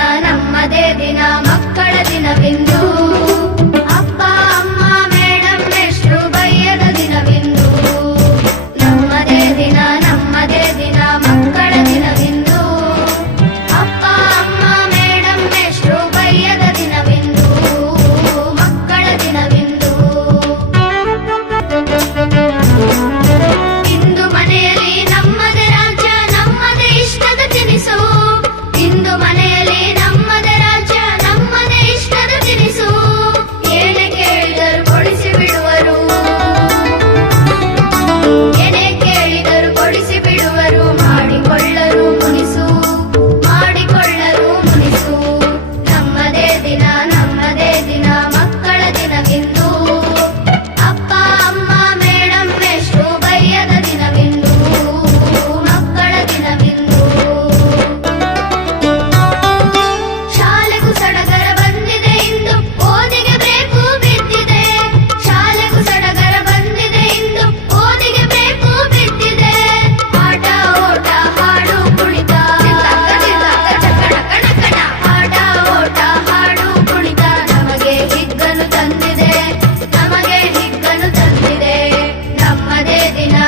ದಿನ ನಮ್ಮದೇ ದಿನ ಮಕ್ಕಳ ದಿನವೆಂದು de